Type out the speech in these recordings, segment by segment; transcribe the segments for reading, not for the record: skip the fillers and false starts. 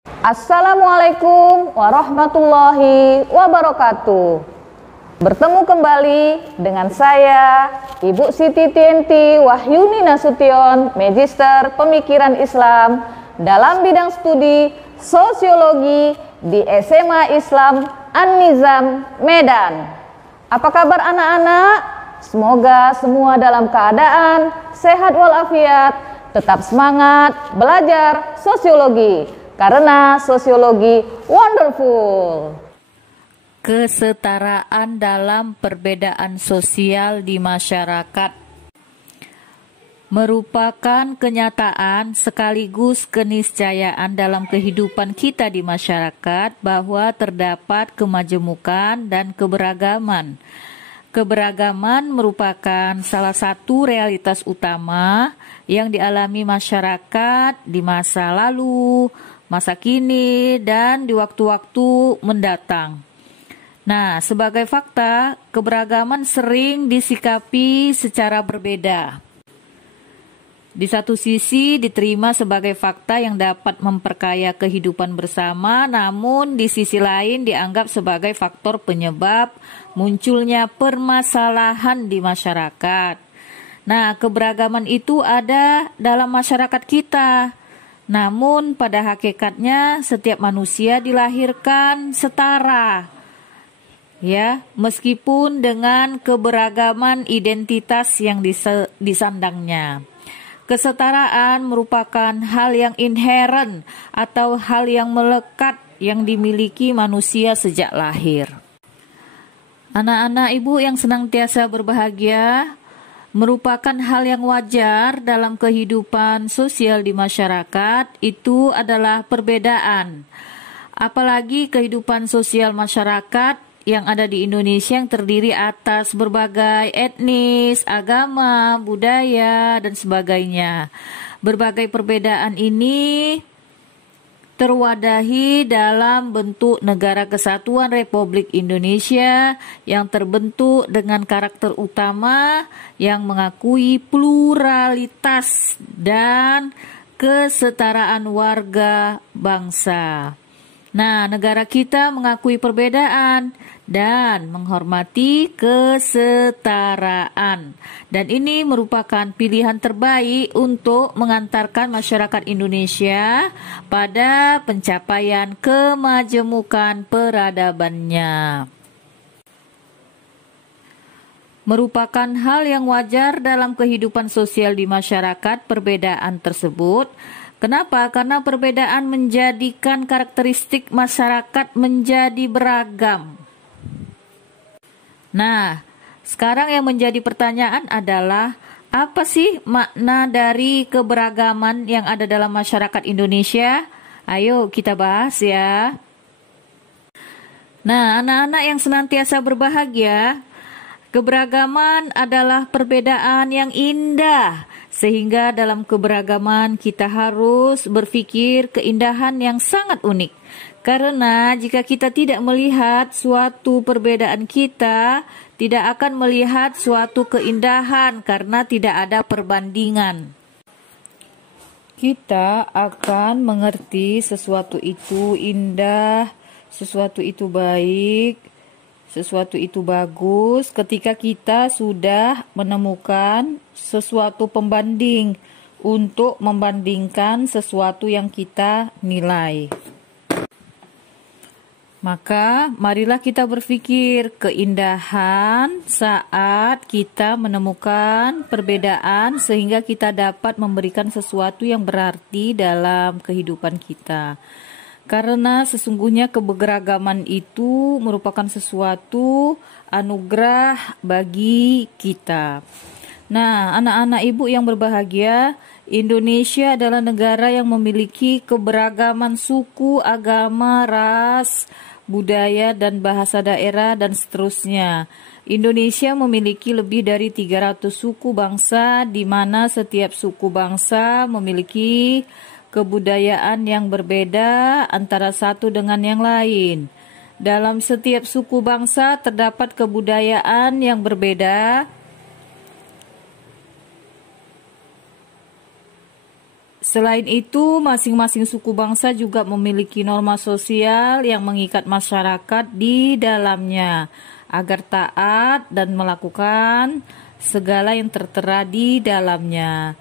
Assalamualaikum warahmatullahi wabarakatuh. Bertemu kembali dengan saya, Ibu Siti Tienti Wahyuni Nasution, Magister Pemikiran Islam dalam bidang studi Sosiologi di SMA Islam An-Nizam, Medan. Apa kabar anak-anak? Semoga semua dalam keadaan sehat walafiat, tetap semangat belajar sosiologi, karena sosiologi wonderful. Kesetaraan dalam perbedaan sosial di masyarakat merupakan kenyataan sekaligus keniscayaan dalam kehidupan kita di masyarakat bahwa terdapat kemajemukan dan keberagaman. Keberagaman merupakan salah satu realitas utama yang dialami masyarakat di masa lalu, masa kini, dan di waktu-waktu mendatang. Nah, sebagai fakta, keberagaman sering disikapi secara berbeda. Di satu sisi diterima sebagai fakta yang dapat memperkaya kehidupan bersama, namun di sisi lain dianggap sebagai faktor penyebab munculnya permasalahan di masyarakat. Nah, keberagaman itu ada dalam masyarakat kita. Namun pada hakikatnya setiap manusia dilahirkan setara. Ya, meskipun dengan keberagaman identitas yang disandangnya. Kesetaraan merupakan hal yang inheren atau hal yang melekat yang dimiliki manusia sejak lahir. Anak-anak ibu yang senantiasa berbahagia merupakan hal yang wajar dalam kehidupan sosial di masyarakat. Itu adalah perbedaan. Apalagi kehidupan sosial masyarakat yang ada di Indonesia yang terdiri atas berbagai etnis, agama, budaya, dan sebagainya. Berbagai perbedaan ini terwadahi dalam bentuk Negara Kesatuan Republik Indonesia yang terbentuk dengan karakter utama yang mengakui pluralitas dan kesetaraan warga bangsa. Nah, negara kita mengakui perbedaan dan menghormati kesetaraan. Dan ini merupakan pilihan terbaik untuk mengantarkan masyarakat Indonesia pada pencapaian kemajemukan peradabannya. Merupakan hal yang wajar dalam kehidupan sosial di masyarakat perbedaan tersebut. Kenapa? Karena perbedaan menjadikan karakteristik masyarakat menjadi beragam. Nah, sekarang yang menjadi pertanyaan adalah, apa sih makna dari keberagaman yang ada dalam masyarakat Indonesia? Ayo kita bahas ya. Nah, anak-anak yang senantiasa berbahagia, keberagaman adalah perbedaan yang indah. Sehingga dalam keberagaman kita harus berpikir keindahan yang sangat unik. Karena jika kita tidak melihat suatu perbedaan kita, tidak akan melihat suatu keindahan karena tidak ada perbandingan. Kita akan mengerti sesuatu itu indah, sesuatu itu baik, sesuatu itu bagus ketika kita sudah menemukan sesuatu pembanding untuk membandingkan sesuatu yang kita nilai. Maka marilah kita berpikir keindahan saat kita menemukan perbedaan sehingga kita dapat memberikan sesuatu yang berarti dalam kehidupan kita. Karena sesungguhnya keberagaman itu merupakan sesuatu anugerah bagi kita. Nah, anak-anak ibu yang berbahagia, Indonesia adalah negara yang memiliki keberagaman suku, agama, ras, budaya, dan bahasa daerah, dan seterusnya. Indonesia memiliki lebih dari 300 suku bangsa, di mana setiap suku bangsa memiliki kebudayaan yang berbeda antara satu dengan yang lain. Dalam setiap suku bangsa terdapat kebudayaan yang berbeda Selain itu, masing-masing suku bangsa juga memiliki norma sosial yang mengikat masyarakat di dalamnya agar taat dan melakukan segala yang tertera di dalamnya.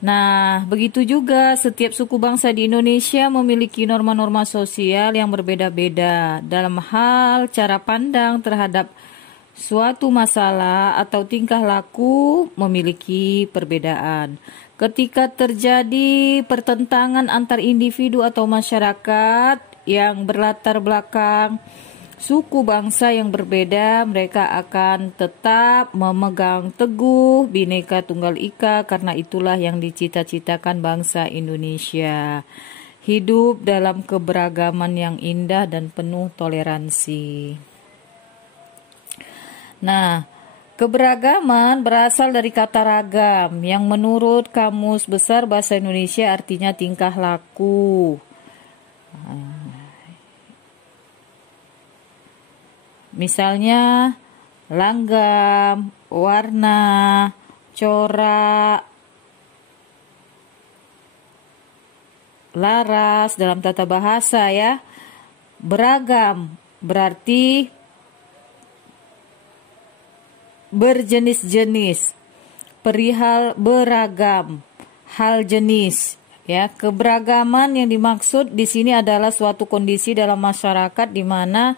Nah, begitu juga setiap suku bangsa di Indonesia memiliki norma-norma sosial yang berbeda-beda dalam hal cara pandang terhadap suatu masalah atau tingkah laku memiliki perbedaan. Ketika terjadi pertentangan antar individu atau masyarakat yang berlatar belakang suku bangsa yang berbeda, mereka akan tetap memegang teguh Bhinneka Tunggal Ika karena itulah yang dicita-citakan bangsa Indonesia. Hidup dalam keberagaman yang indah dan penuh toleransi. Nah, keberagaman berasal dari kata ragam yang menurut Kamus Besar Bahasa Indonesia artinya tingkah laku. Misalnya langgam, warna, corak, laras dalam tata bahasa ya. Beragam berarti berjenis-jenis, perihal beragam, hal jenis. Ya, keberagaman yang dimaksud di sini adalah suatu kondisi dalam masyarakat di mana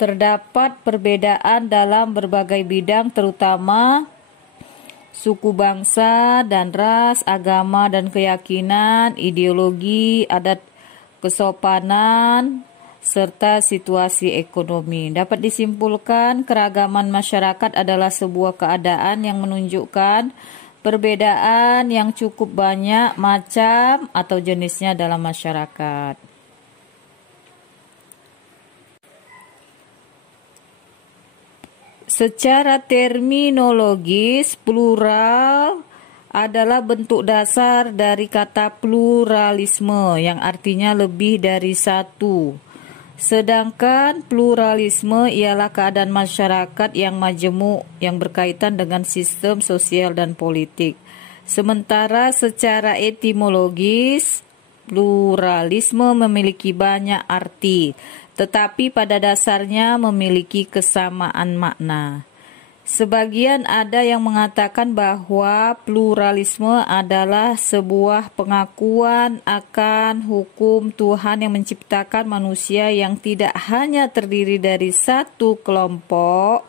terdapat perbedaan dalam berbagai bidang, terutama suku bangsa dan ras, agama dan keyakinan, ideologi, adat kesopanan, serta situasi ekonomi. Dapat disimpulkan, keragaman masyarakat adalah sebuah keadaan yang menunjukkan perbedaan yang cukup banyak macam atau jenisnya dalam masyarakat. Secara terminologis, plural adalah bentuk dasar dari kata pluralisme yang artinya lebih dari satu. Sedangkan pluralisme ialah keadaan masyarakat yang majemuk yang berkaitan dengan sistem sosial dan politik. Sementara secara etimologis, pluralisme memiliki banyak arti, tetapi pada dasarnya memiliki kesamaan makna. Sebagian ada yang mengatakan bahwa pluralisme adalah sebuah pengakuan akan hukum Tuhan yang menciptakan manusia yang tidak hanya terdiri dari satu kelompok,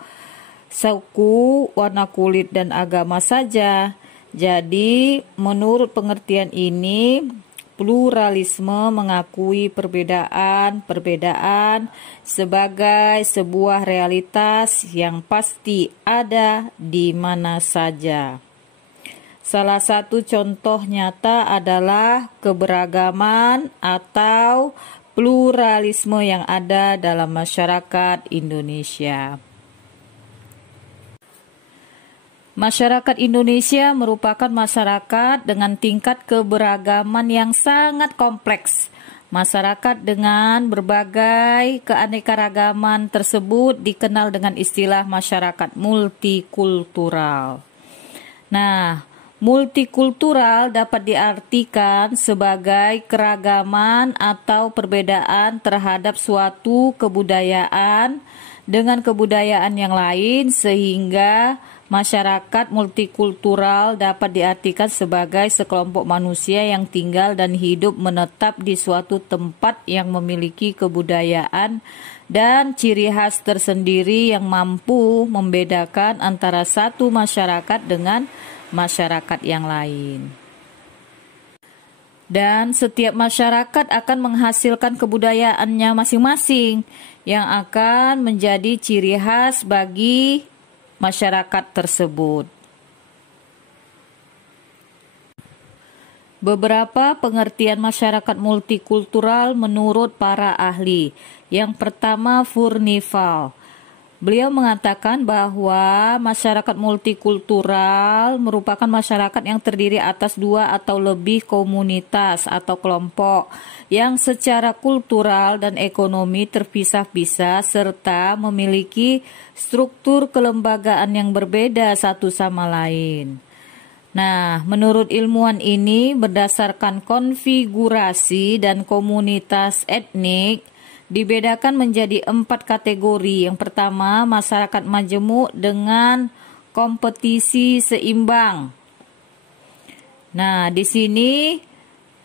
suku, warna kulit, dan agama saja. Jadi, menurut pengertian ini, pluralisme mengakui perbedaan-perbedaan sebagai sebuah realitas yang pasti ada di mana saja. Salah satu contoh nyata adalah keberagaman atau pluralisme yang ada dalam masyarakat Indonesia. Masyarakat Indonesia merupakan masyarakat dengan tingkat keberagaman yang sangat kompleks. Masyarakat dengan berbagai keanekaragaman tersebut dikenal dengan istilah masyarakat multikultural. Nah, multikultural dapat diartikan sebagai keragaman atau perbedaan terhadap suatu kebudayaan dengan kebudayaan yang lain, sehingga masyarakat multikultural dapat diartikan sebagai sekelompok manusia yang tinggal dan hidup menetap di suatu tempat yang memiliki kebudayaan dan ciri khas tersendiri yang mampu membedakan antara satu masyarakat dengan masyarakat yang lain. Dan setiap masyarakat akan menghasilkan kebudayaannya masing-masing yang akan menjadi ciri khas bagi masyarakat tersebut. Beberapa pengertian masyarakat multikultural menurut para ahli. Yang pertama, Furnival. Beliau mengatakan bahwa masyarakat multikultural merupakan masyarakat yang terdiri atas dua atau lebih komunitas atau kelompok yang secara kultural dan ekonomi terpisah-pisah serta memiliki struktur kelembagaan yang berbeda satu sama lain. Nah, menurut ilmuwan ini berdasarkan konfigurasi dan komunitas etnik dibedakan menjadi 4 kategori. Yang pertama, masyarakat majemuk dengan kompetisi seimbang. Nah, di sini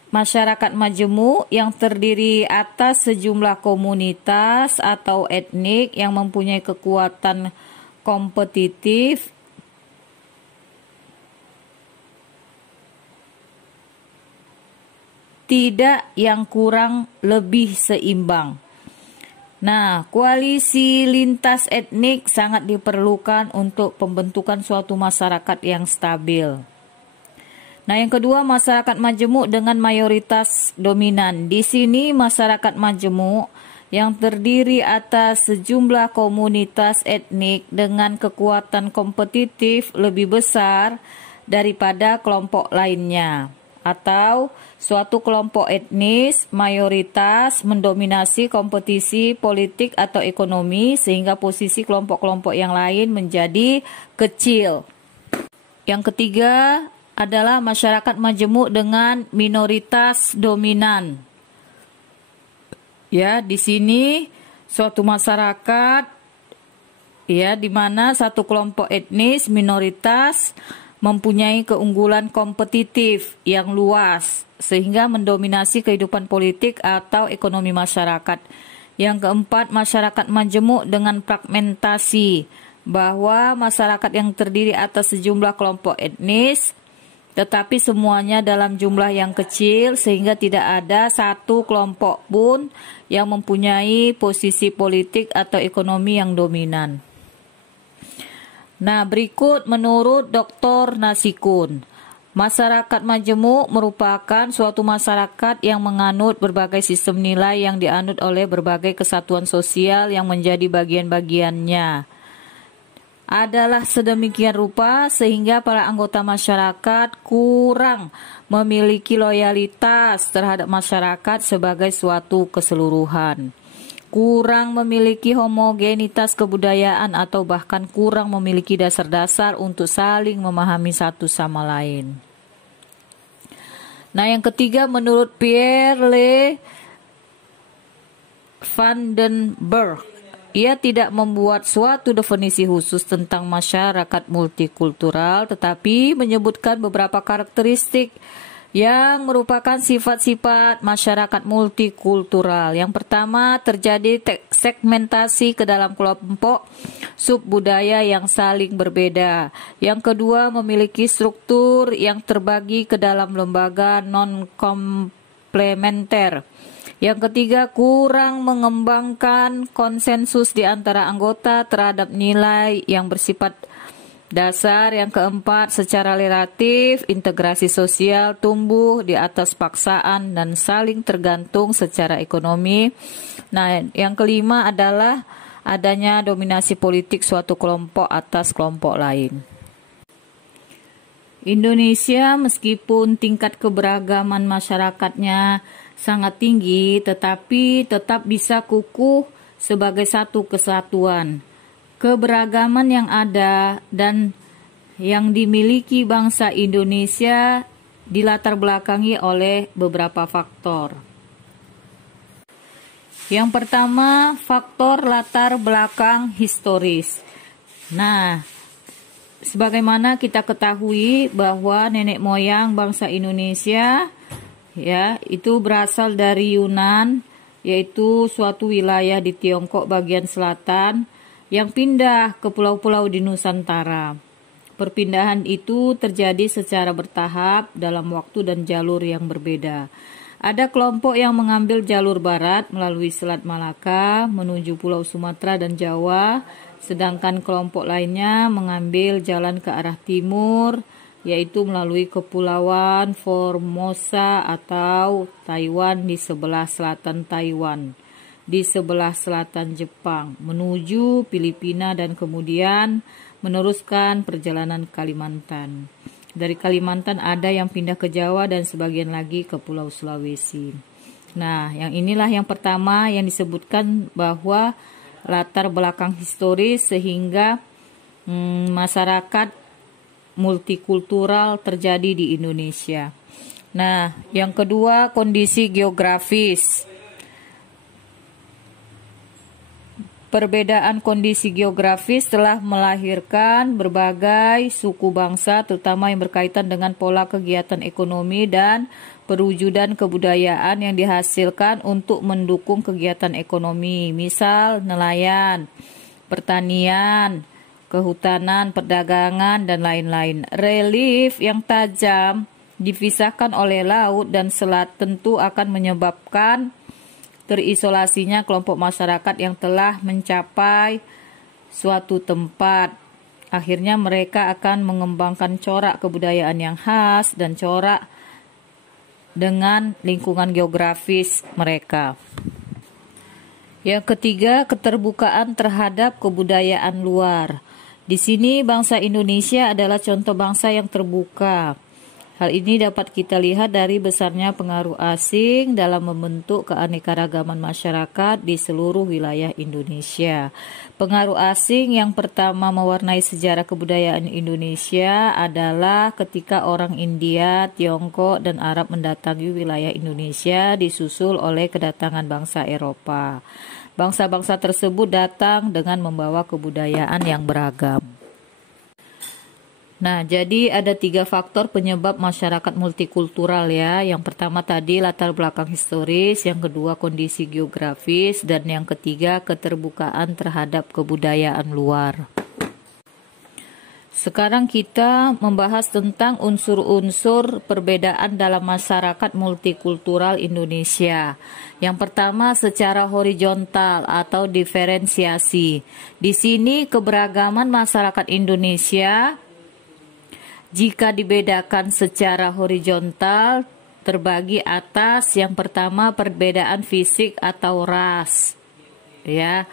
masyarakat majemuk yang terdiri atas sejumlah komunitas atau etnik yang mempunyai kekuatan kompetitif tidak yang kurang lebih seimbang. Nah, koalisi lintas etnik sangat diperlukan untuk pembentukan suatu masyarakat yang stabil. Nah, yang kedua, masyarakat majemuk dengan mayoritas dominan. Di sini masyarakat majemuk yang terdiri atas sejumlah komunitas etnik dengan kekuatan kompetitif lebih besar daripada kelompok lainnya, atau suatu kelompok etnis mayoritas mendominasi kompetisi politik atau ekonomi sehingga posisi kelompok-kelompok yang lain menjadi kecil. Yang ketiga adalah masyarakat majemuk dengan minoritas dominan. Ya, di sini suatu masyarakat di mana satu kelompok etnis minoritas mempunyai keunggulan kompetitif yang luas sehingga mendominasi kehidupan politik atau ekonomi masyarakat. Yang keempat, masyarakat majemuk dengan fragmentasi, bahwa masyarakat yang terdiri atas sejumlah kelompok etnis tetapi semuanya dalam jumlah yang kecil sehingga tidak ada satu kelompok pun yang mempunyai posisi politik atau ekonomi yang dominan. Nah, berikut menurut Dr. Nasikun, masyarakat majemuk merupakan suatu masyarakat yang menganut berbagai sistem nilai yang dianut oleh berbagai kesatuan sosial yang menjadi bagian-bagiannya adalah sedemikian rupa sehingga para anggota masyarakat kurang memiliki loyalitas terhadap masyarakat sebagai suatu keseluruhan, kurang memiliki homogenitas kebudayaan atau bahkan kurang memiliki dasar-dasar untuk saling memahami satu sama lain. Nah, yang ketiga menurut Pierre Le Van den Berg, ia tidak membuat suatu definisi khusus tentang masyarakat multikultural, tetapi menyebutkan beberapa karakteristik yang merupakan sifat-sifat masyarakat multikultural. Yang pertama, terjadi segmentasi ke dalam kelompok subbudaya yang saling berbeda. Yang kedua, memiliki struktur yang terbagi ke dalam lembaga non-komplementer. Yang ketiga, kurang mengembangkan konsensus di antara anggota terhadap nilai yang bersifat dasar. Yang keempat, secara relatif, integrasi sosial tumbuh di atas paksaan dan saling tergantung secara ekonomi. Nah, yang kelima adalah adanya dominasi politik suatu kelompok atas kelompok lain. Indonesia meskipun tingkat keberagaman masyarakatnya sangat tinggi, tetapi tetap bisa kukuh sebagai satu kesatuan. Keberagaman yang ada dan yang dimiliki bangsa Indonesia dilatar belakangi oleh beberapa faktor. Yang pertama, faktor latar belakang historis. Nah, sebagaimana kita ketahui bahwa nenek moyang bangsa Indonesia itu berasal dari Yunan, yaitu suatu wilayah di Tiongkok bagian selatan yang pindah ke pulau-pulau di Nusantara. Perpindahan itu terjadi secara bertahap dalam waktu dan jalur yang berbeda. Ada kelompok yang mengambil jalur barat melalui Selat Malaka menuju Pulau Sumatera dan Jawa, sedangkan kelompok lainnya mengambil jalan ke arah timur, yaitu melalui Kepulauan Formosa atau Taiwan di sebelah selatan Taiwan, di sebelah selatan Jepang, menuju Filipina dan kemudian meneruskan perjalanan Kalimantan. Dari Kalimantan ada yang pindah ke Jawa dan sebagian lagi ke Pulau Sulawesi. Nah, yang inilah yang pertama yang disebutkan bahwa latar belakang historis sehingga masyarakat multikultural terjadi di Indonesia. Nah, yang kedua, kondisi geografis. Perbedaan kondisi geografis telah melahirkan berbagai suku bangsa, terutama yang berkaitan dengan pola kegiatan ekonomi dan perwujudan kebudayaan yang dihasilkan untuk mendukung kegiatan ekonomi, misal nelayan, pertanian, kehutanan, perdagangan, dan lain-lain. Relief yang tajam dipisahkan oleh laut dan selat tentu akan menyebabkan terisolasinya kelompok masyarakat yang telah mencapai suatu tempat. Akhirnya mereka akan mengembangkan corak kebudayaan yang khas dan corak dengan lingkungan geografis mereka. Yang ketiga, keterbukaan terhadap kebudayaan luar. Di sini bangsa Indonesia adalah contoh bangsa yang terbuka. Hal ini dapat kita lihat dari besarnya pengaruh asing dalam membentuk keanekaragaman masyarakat di seluruh wilayah Indonesia. Pengaruh asing yang pertama mewarnai sejarah kebudayaan Indonesia adalah ketika orang India, Tiongkok, dan Arab mendatangi wilayah Indonesia disusul oleh kedatangan bangsa Eropa. Bangsa-bangsa tersebut datang dengan membawa kebudayaan yang beragam. Nah, jadi ada 3 faktor penyebab masyarakat multikultural ya. Yang pertama tadi latar belakang historis, yang kedua kondisi geografis, dan yang ketiga keterbukaan terhadap kebudayaan luar. Sekarang kita membahas tentang unsur-unsur perbedaan dalam masyarakat multikultural Indonesia. Yang pertama secara horizontal atau diferensiasi. Di sini keberagaman masyarakat Indonesia jika dibedakan secara horizontal terbagi atas yang pertama perbedaan fisik atau ras. Ya.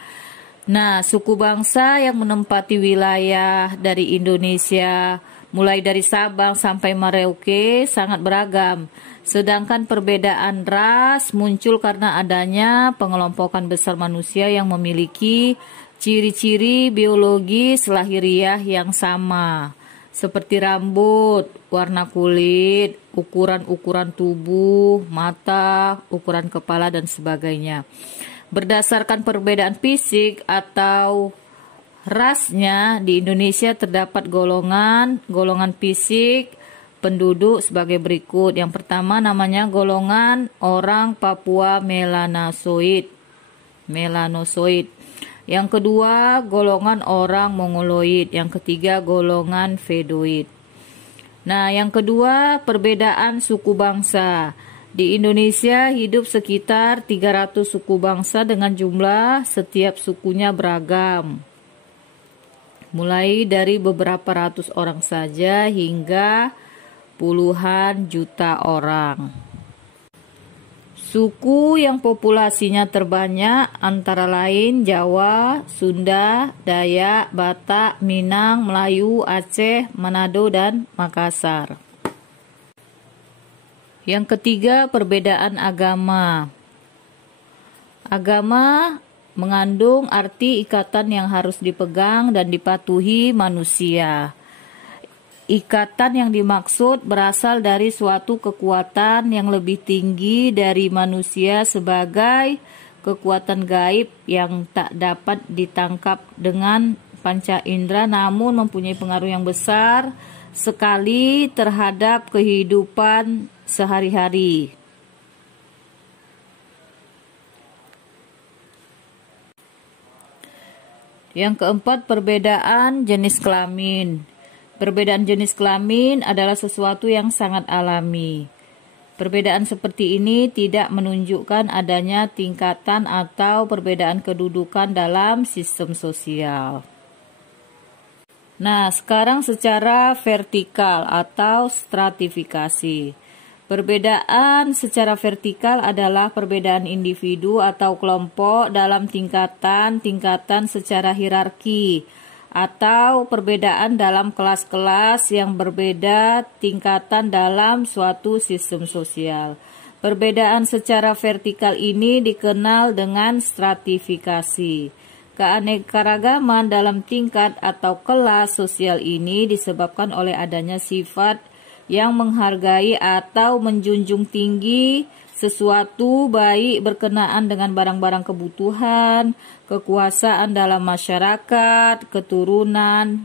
Nah, suku bangsa yang menempati wilayah dari Indonesia mulai dari Sabang sampai Merauke sangat beragam. Sedangkan perbedaan ras muncul karena adanya pengelompokan besar manusia yang memiliki ciri-ciri biologis lahiriah yang sama. Seperti rambut, warna kulit, ukuran-ukuran tubuh, mata, ukuran kepala, dan sebagainya. Berdasarkan perbedaan fisik atau rasnya, di Indonesia terdapat golongan fisik penduduk sebagai berikut. Yang pertama namanya golongan orang Papua melanosoid. Yang kedua, golongan orang Mongoloid. Yang ketiga, golongan Vedoid. Nah, yang kedua, perbedaan suku bangsa. Di Indonesia hidup sekitar 300 suku bangsa dengan jumlah setiap sukunya beragam. Mulai dari beberapa ratus orang saja hingga puluhan juta orang. Suku yang populasinya terbanyak antara lain Jawa, Sunda, Dayak, Batak, Minang, Melayu, Aceh, Manado, dan Makassar. Yang ketiga, perbedaan agama. Agama mengandung arti ikatan yang harus dipegang dan dipatuhi manusia. Ikatan yang dimaksud berasal dari suatu kekuatan yang lebih tinggi dari manusia sebagai kekuatan gaib yang tak dapat ditangkap dengan panca indera namun mempunyai pengaruh yang besar sekali terhadap kehidupan sehari-hari. Yang keempat, perbedaan jenis kelamin. Perbedaan jenis kelamin adalah sesuatu yang sangat alami. Perbedaan seperti ini tidak menunjukkan adanya tingkatan atau perbedaan kedudukan dalam sistem sosial. Nah, sekarang secara vertikal atau stratifikasi. Perbedaan secara vertikal adalah perbedaan individu atau kelompok dalam tingkatan-tingkatan secara hierarki, atau perbedaan dalam kelas-kelas yang berbeda tingkatan dalam suatu sistem sosial. Perbedaan secara vertikal ini dikenal dengan stratifikasi. Keanekaragaman dalam tingkat atau kelas sosial ini disebabkan oleh adanya sifat yang menghargai atau menjunjung tinggi sesuatu, baik berkenaan dengan barang-barang kebutuhan, kekuasaan dalam masyarakat, keturunan,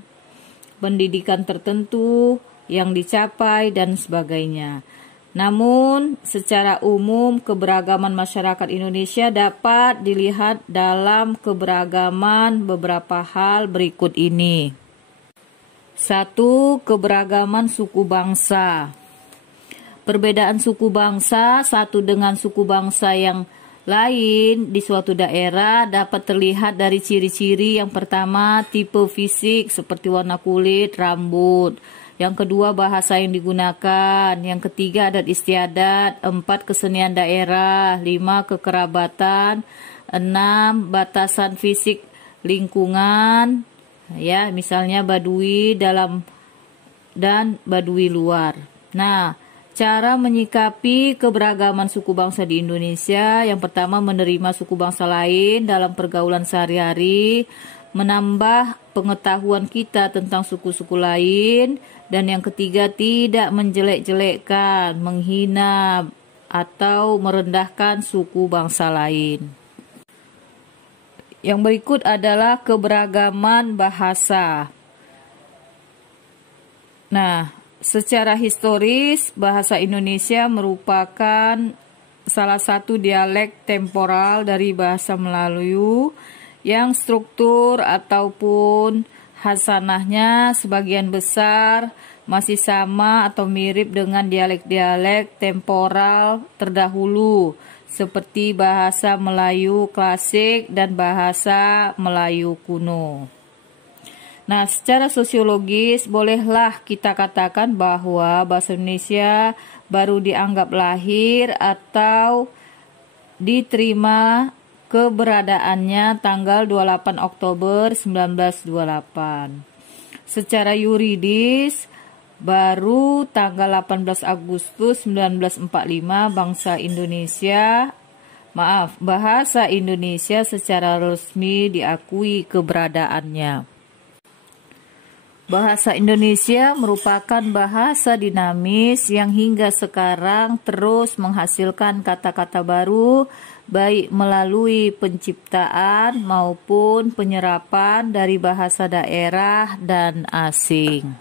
pendidikan tertentu yang dicapai, dan sebagainya. Namun, secara umum, keberagaman masyarakat Indonesia dapat dilihat dalam keberagaman beberapa hal berikut ini. 1. Keberagaman suku bangsa. Perbedaan suku bangsa satu dengan suku bangsa yang lain di suatu daerah dapat terlihat dari ciri-ciri. Yang pertama, tipe fisik seperti warna kulit, rambut. Yang kedua, bahasa yang digunakan. Yang ketiga, adat istiadat. 4. Kesenian daerah. 5. Kekerabatan. 6. Batasan fisik lingkungan. Ya, misalnya Baduy dalam dan Baduy luar. Nah, cara menyikapi keberagaman suku bangsa di Indonesia. Yang pertama, menerima suku bangsa lain dalam pergaulan sehari-hari, menambah pengetahuan kita tentang suku-suku lain. Dan yang ketiga, tidak menjelek-jelekkan, menghina, atau merendahkan suku bangsa lain. Yang berikut adalah keberagaman bahasa. Nah, secara historis, bahasa Indonesia merupakan salah satu dialek temporal dari bahasa Melayu yang struktur ataupun hasanahnya sebagian besar masih sama atau mirip dengan dialek-dialek temporal terdahulu seperti bahasa Melayu klasik dan bahasa Melayu kuno. Nah, secara sosiologis bolehlah kita katakan bahwa bahasa Indonesia baru dianggap lahir atau diterima keberadaannya tanggal 28 Oktober 1928. Secara yuridis, baru tanggal 18 Agustus 1945 bahasa Indonesia secara resmi diakui keberadaannya. Bahasa Indonesia merupakan bahasa dinamis yang hingga sekarang terus menghasilkan kata-kata baru, baik melalui penciptaan maupun penyerapan dari bahasa daerah dan asing.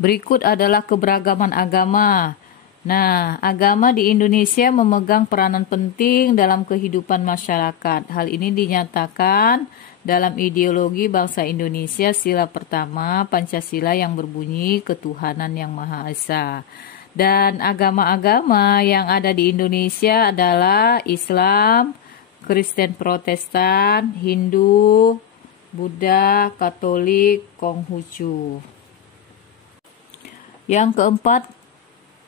Berikut adalah keberagaman agama. Nah, agama di Indonesia memegang peranan penting dalam kehidupan masyarakat. Hal ini dinyatakan dalam ideologi bangsa Indonesia sila pertama Pancasila yang berbunyi ketuhanan yang Maha Esa. Dan agama-agama yang ada di Indonesia adalah Islam, Kristen Protestan, Hindu, Buddha, Katolik, Konghucu. Yang keempat,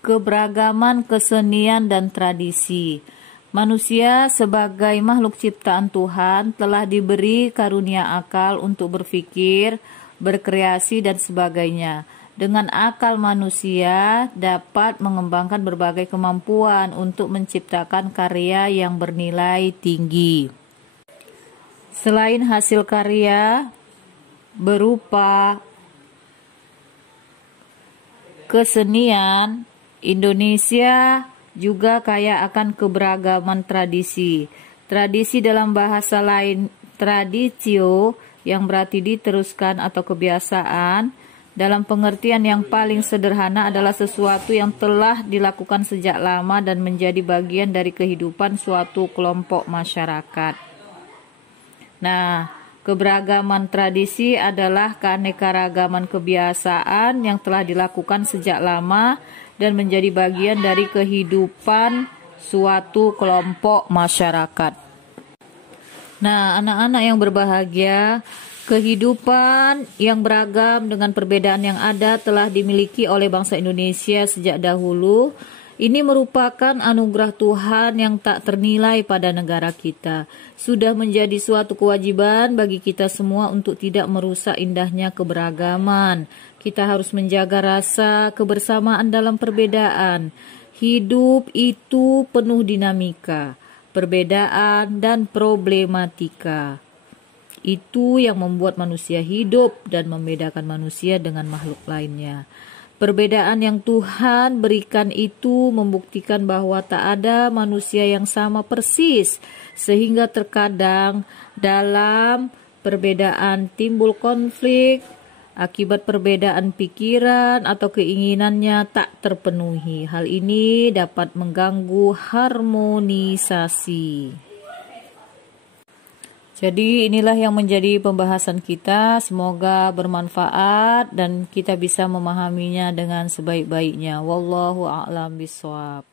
keberagaman kesenian dan tradisi. Manusia sebagai makhluk ciptaan Tuhan telah diberi karunia akal untuk berpikir, berkreasi, dan sebagainya. Dengan akal manusia dapat mengembangkan berbagai kemampuan untuk menciptakan karya yang bernilai tinggi. Selain hasil karya berupa kesenian, Indonesia juga kaya akan keberagaman tradisi. Tradisi dalam bahasa lain traditio yang berarti diteruskan atau kebiasaan. Dalam pengertian yang paling sederhana adalah sesuatu yang telah dilakukan sejak lama dan menjadi bagian dari kehidupan suatu kelompok masyarakat. Nah, keberagaman tradisi adalah keanekaragaman kebiasaan yang telah dilakukan sejak lama dan menjadi bagian dari kehidupan suatu kelompok masyarakat. Nah, anak-anak yang berbahagia, kehidupan yang beragam dengan perbedaan yang ada telah dimiliki oleh bangsa Indonesia sejak dahulu. Ini merupakan anugerah Tuhan yang tak ternilai pada negara kita. Sudah menjadi suatu kewajiban bagi kita semua untuk tidak merusak indahnya keberagaman. Kita harus menjaga rasa kebersamaan dalam perbedaan. Hidup itu penuh dinamika. perbedaan, dan problematika. Itu yang membuat manusia hidup dan membedakan manusia dengan makhluk lainnya. Perbedaan yang Tuhan berikan itu membuktikan bahwa tak ada manusia yang sama persis, sehingga terkadang dalam perbedaan timbul konflik akibat perbedaan pikiran atau keinginannya tak terpenuhi. Hal ini dapat mengganggu harmonisasi. Jadi inilah yang menjadi pembahasan kita, semoga bermanfaat dan kita bisa memahaminya dengan sebaik-baiknya. Wallahu a'lam bishawab.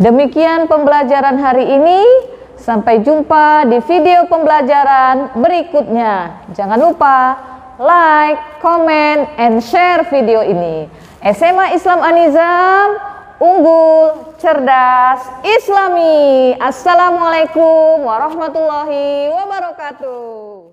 Demikian pembelajaran hari ini. Sampai jumpa di video pembelajaran berikutnya. Jangan lupa like, comment, and share video ini. SMA Islam An-Nizam, unggul, cerdas, Islami. Assalamualaikum warahmatullahi wabarakatuh.